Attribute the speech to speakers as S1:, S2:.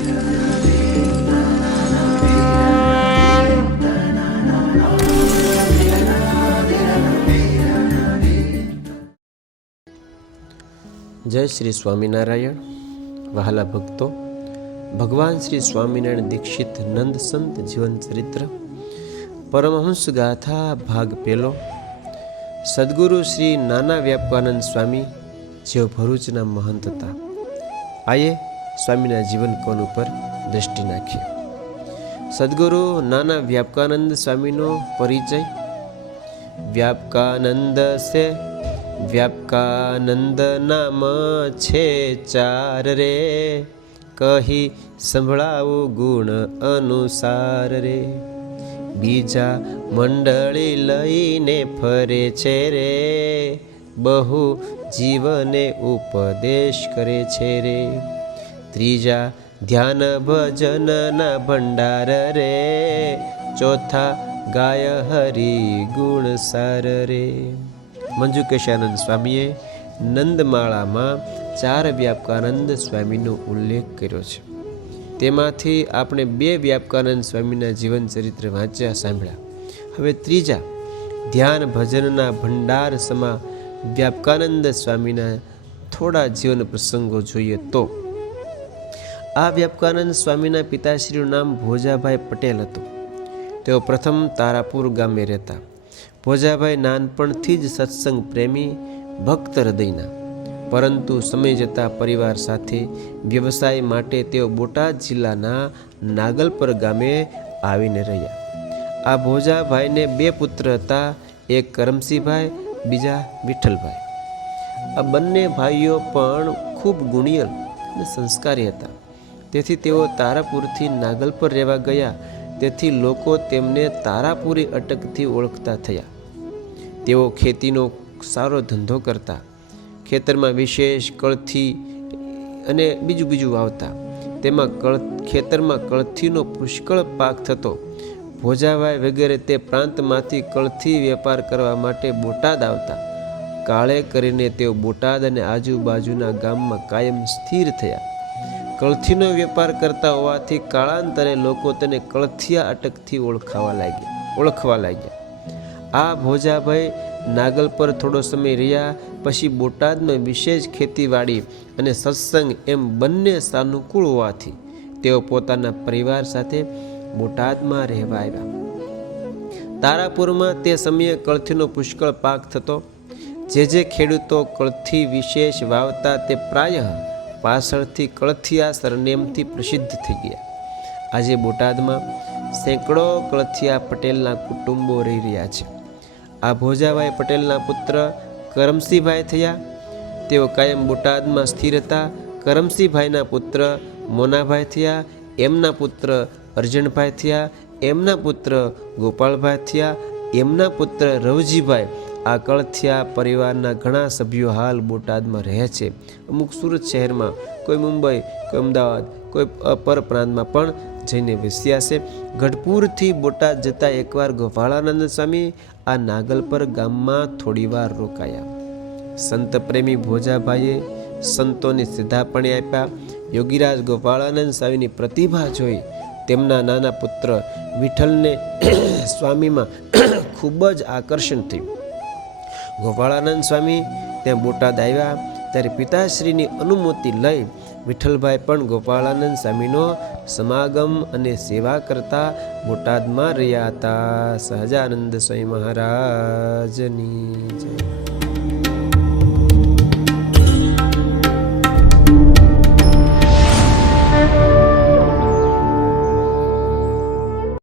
S1: જય શ્રી સ્વામિનારાયણ. વહાલા ભક્તો, ભગવાન શ્રી સ્વામિનારાયણ દીક્ષિત નંદ સંત જીવન ચરિત્ર, પરમહંસ ગાથા ભાગ પેલો, સદગુરુ શ્રી નાના વ્યાપકાનંદ સ્વામી જેઓ ભરૂચના મહંત હતા. આયે સ્વામીના જીવન કોન ઉપર દ્રષ્ટિ નાખીએ સદગુરુ નાના વ્યાપકાનંદ સ્વામીનો પરિચય. વ્યાપકાનંદ છે વ્યાપકાનંદ નામ છે ચાર રે. કહી સંભળાવું ગુણ અનુસાર રે. બીજા મંડળી લઈને ફરે છે રે. બહુ જીવને ઉપદેશ કરે છે રે. ત્રીજા, ધ્યાન ભજનના ભંડાર રે. ચોથા, ગાય હરી ગુણ સાર રે. મંજુકેશાનંદ સ્વામીએ નંદમાળામાં ચાર વ્યાપકાનંદ સ્વામીનો ઉલ્લેખ કર્યો છે. તેમાંથી આપણે બે વ્યાપકાનંદ સ્વામીના જીવન ચરિત્ર વાંચ્યા, સાંભળ્યા. હવે ત્રીજા, ધ્યાન ભજનના ભંડાર સમા વ્યાપકાનંદ સ્વામીના થોડા જીવન પ્રસંગો જોઈએ તો આ વ્યાપકાનંદ સ્વામીના પિતાશ્રીનું નામ ભોજાભાઈ પટેલ હતું. તેઓ પ્રથમ તારાપુર ગામે રહેતા. ભોજાભાઈ નાનપણથી જ સત્સંગ પ્રેમી, ભક્ત હૃદયના. પરંતુ સમય જતાં પરિવાર સાથે વ્યવસાય માટે તેઓ બોટાદ જિલ્લાના નાગલપર ગામે આવીને રહ્યા. આ ભોજાભાઈને બે પુત્ર હતા, એક કરમસિંહભાઈ બીજા વિઠ્ઠલભાઈ. આ બંને ભાઈઓ પણ ખૂબ ગુણિયલ અને સંસ્કારી હતા. તેથી તેઓ તારાપુરથી નાગલ પર રહેવા ગયા. તેથી લોકો તેમને તારાપુરી અટકથી ઓળખતા થયા. તેઓ ખેતીનો સારો ધંધો કરતા, ખેતરમાં વિશેષ કળથી અને બીજું બીજું વાવતા. તેમાં કળ, ખેતરમાં કળથીનો પુષ્કળ પાક થતો. ભોજાભાઈ વગેરે તે પ્રાંતમાંથી કળથી વેપાર કરવા માટે બોટાદ આવતા. કાળે કરીને તેઓ બોટાદ અને આજુબાજુના ગામમાં કાયમ સ્થિર થયા. કળથીનો વેપાર કરતા હોવાથી કાળાંતરે લોકો તેને કળથિયા અટકથી ઓળખાવા લાગ્યા, ઓળખવા લાગ્યા. આ ભોજાભાઈ નાગલ પર થોડો સમય રહ્યા, પછી બોટાદમાં વિશેષ ખેતીવાડી અને સત્સંગ એમ બંને સાનુકૂળ હોવાથી તેઓ પોતાના પરિવાર સાથે બોટાદમાં રહેવા આવ્યા. તારાપુરમાં તે સમયે કળથીનો પુષ્કળ પાક થતો. જે જે ખેડૂતો કળથી વિશેષ વાવતા તે પ્રાય પાછળથી કળથિયા સરનેમથી પ્રસિદ્ધ થઈ ગયા. આજે બોટાદમાં સેંકડો કળથિયા પટેલના કુટુંબો રહી રહ્યા છે. આ ભોજાભાઈ પટેલના પુત્ર કરમસીભાઈ થયા. તેઓ કાયમ બોટાદમાં સ્થિર હતા. કરમસિંહભાઈના પુત્ર મોનાભાઈ થયા. એમના પુત્ર અર્જણભાઈ થયા. એમના પુત્ર ગોપાળભાઈ થયા. એમના પુત્ર રવજીભાઈ આ કળથિયા પરિવારના ઘણા સભ્યો હાલ બોટાદમાં રહે છે. અમુક સુરત શહેરમાં કોઈ મુંબઈ, કોઈ અમદાવાદ, કોઈ પરપ્રાંતમાં પણ જઈને વસ્યા છે. ગઢપુરથી બોટાદ જતા એકવાર ગોપાળાનંદ સ્વામી આ નાગલપર ગામમાં થોડીવાર રોકાયા. સંત પ્રેમી ભોજાભાઈએ સંતોને સીધાપણે આપ્યા. યોગીરાજ ગોપાળાનંદ સ્વામીની પ્રતિભા જોઈ તેમના નાના પુત્ર વિઠ્ઠલને સ્વામીમાં ખૂબ જ આકર્ષણ થયું. ગોપાળાનંદ સ્વામી ત્યાં બોટાદ આવ્યા. ત્યારે પિતાશ્રીની અનુમતિ લઈ વિઠ્ઠલભાઈ પણ ગોપાળાનંદ સ્વામીનો સમાગમ અને સેવા કરતા બોટાદમાં રહ્યા હતા. સહજાનંદ સ્વામી મહારાજની જય.